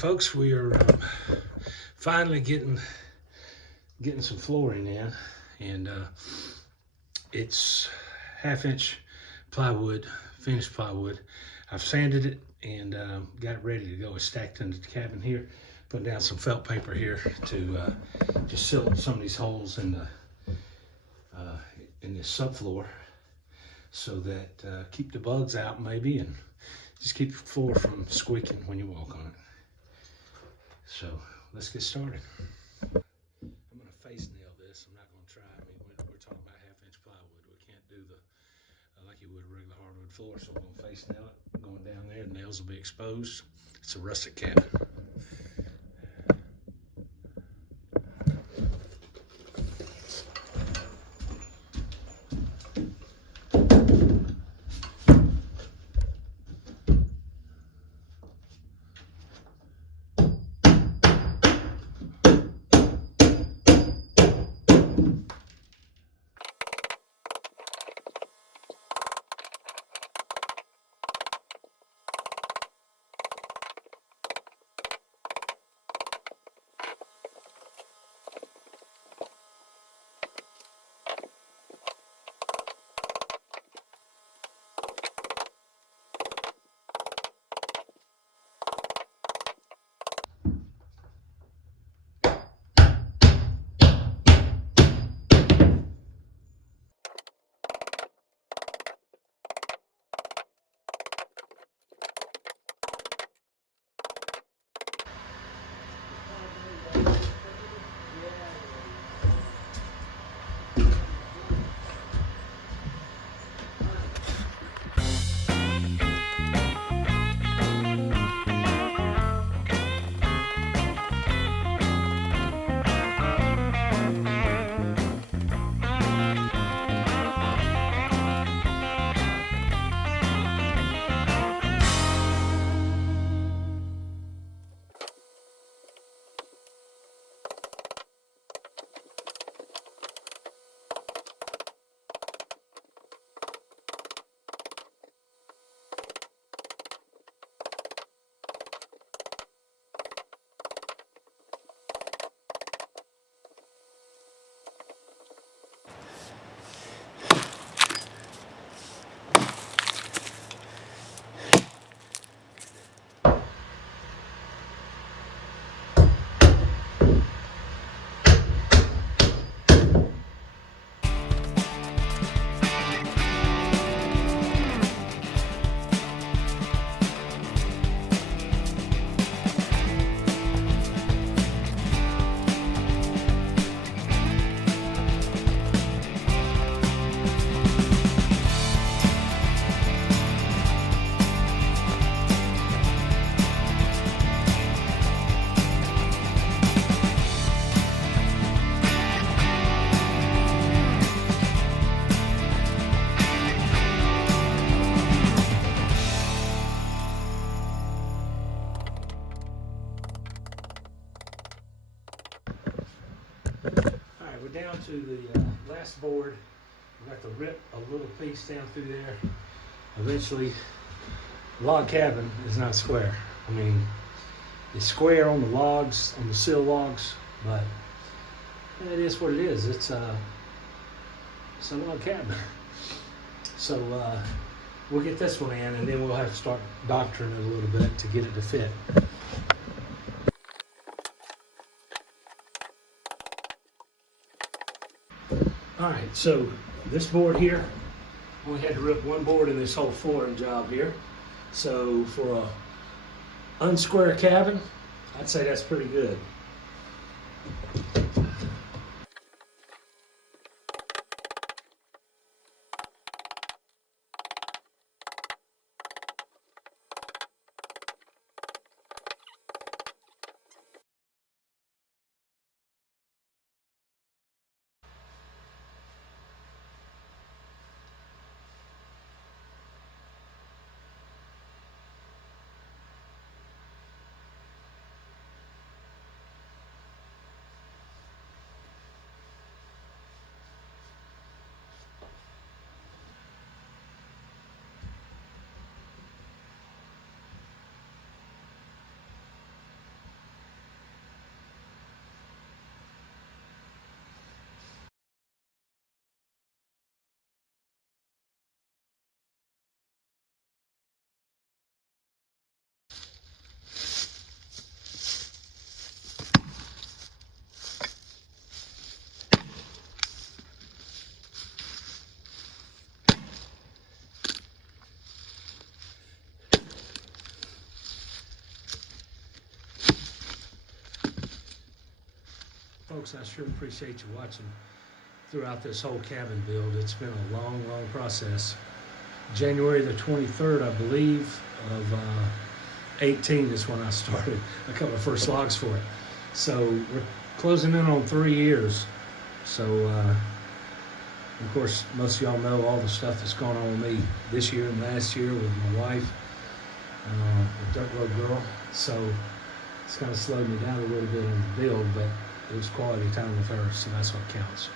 folks, we are finally getting some flooring in, and it's 1/2 inch plywood, finished plywood. I've sanded it and got it ready to go. It's stacked into the cabin here. Put down some felt paper here to just seal some of these holes in the this subfloor, so that keep the bugs out maybe, and just keep the floor from squeaking when you walk on it. So let's get started. I'm gonna face nail this. I'm not gonna try. I mean, we're talking about 1/2 inch plywood. We can't do the like you would a regular hardwood floor. So we're gonna face nail it. Going down there, the nails will be exposed. It's a rustic cabin. We're down to the last board. We've got to rip a little piece down through there. Eventually, log cabin is not square. I mean, it's square on the logs, on the sill logs, but it is what it is. It's a log cabin. So we'll get this one in, and then we'll have to start doctoring it a little bit to get it to fit. All right, so this board here, we had to rip one board in this whole flooring job here. So for a unsquare cabin, I'd say that's pretty good. folks, I sure appreciate you watching throughout this whole cabin build. It's been a long, long process. January the 23rd, I believe, of 18 is when I started. I cut my first logs for it. So we're closing in on 3 years. So, of course, most of y'all know all the stuff that's going on with me this year and last year with my wife, the Dirt Road Girl. So it's kind of slowed me down a little bit on the build, but it was quality time with her, so that's what counts.